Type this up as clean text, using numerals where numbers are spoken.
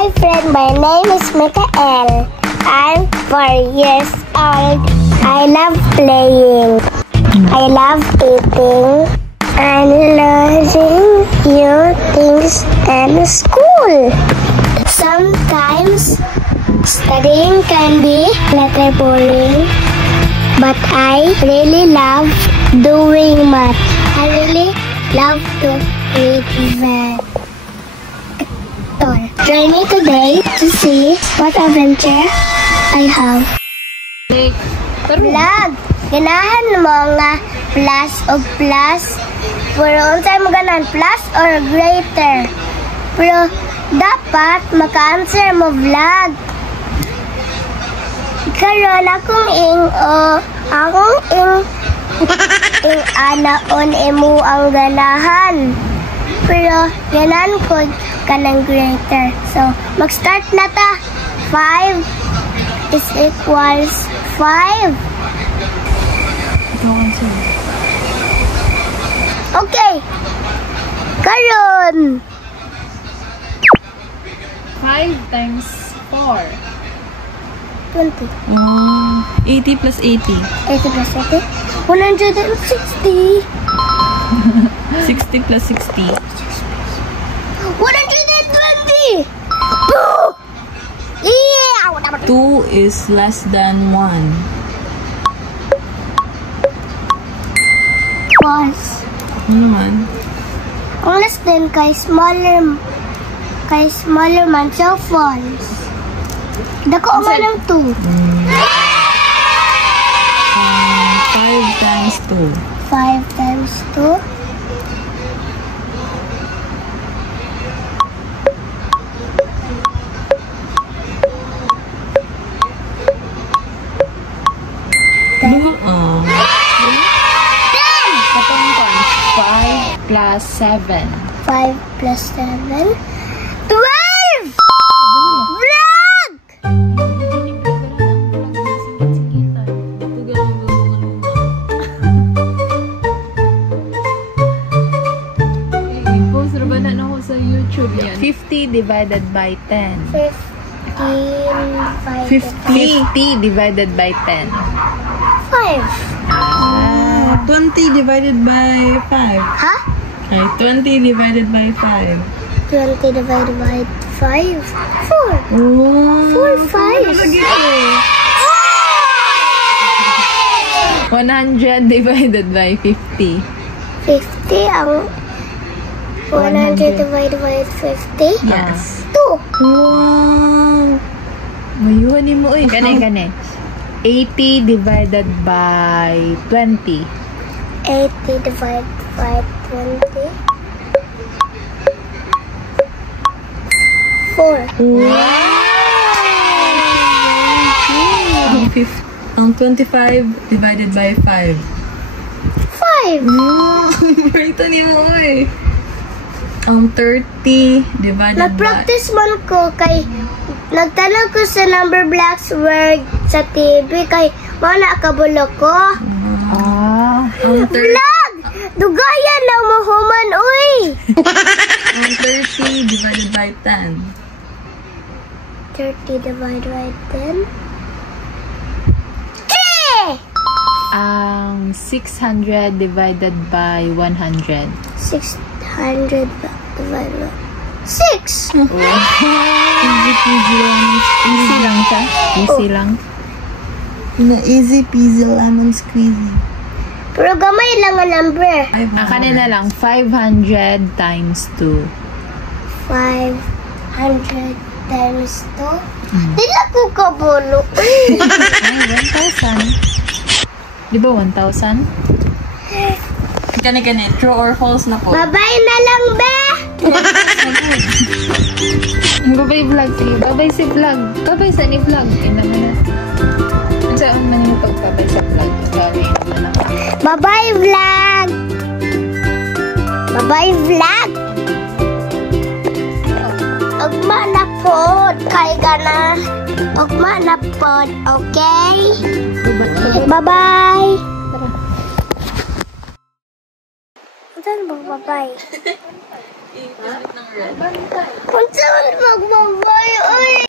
Hi friend, my name is Mikael. I'm 4 years old. I love playing. I love eating and learning new things in school. Sometimes studying can be a little boring, but I really love doing math. I really love to read math. Join me today to see what adventure I have. Vlog! Ganahan mo nga plus o plus. Pero unsay mo ganan, plus or greater. Pero dapat maka-answer mo vlog. Karon akong ing anaon imo ang ganahan. Pero ganan ko kanang greater. So, mag-start na ta. 5 is equals 5. Okay. Karon. 5 times 4. 20. 80 plus 80. 80 plus 80. 160. 60 plus 60. 120. Boo! Yeah! 2 is less than 1. False. Ano naman? Kung less than kay smaller man, so false. Dako man ng 2. 5 times 2. 5 times 2. Plus 7. 5 plus 7. 12! Vlog! I-post na ba na ako sa YouTube yan? 50 divided by 10. 50 divided by 10. 5. 20 divided by 5. Ha? Okay, 20 divided by 5. 20 divided by 5. 4. Oh, 4 5. 100 divided by 50. 50 ang 100 divided by 50? Yes. 2. Wow! Mayuhan mo eh. Gane. 80 divided by 20. 80 divided by 20. 4. Wow! Ang 25 divided by 5. 5. Ito ni mo eh. Ang 30 divided by... Nag-practice man ko kay... Nagtanong ko sa number blocks word sa TV kay wala kabulok ko. Ang 30... Vlog! Dugayan lang mo human, uy! Ang 30 divided by 10. 30 divided by 10. 3! Ang 600 divided by 100. 600 divided by 6! Easy peasy lemon squeezy. Easy lang siya. Easy lang. Easy peasy lemon squeezy. Pero gamay lang ang number. Kanina lang, 500 times 2. 500 times 2? Dila ko kabulok. Ay, 1,000. Di ba 1,000? Kani, true or false na po? Babay na lang, be! Babay vlog, sige. Babay si vlog. Babay sa ni vlog. Ina mo na. Saan man yung pagbabay sa vlog? Babay na lang. Bye-bye, vlog! Bye-bye, vlog! Ugma na pod, kay gana. Ugma na pod, okay? Bye-bye! Saan ba bye-bye? Kung saan ba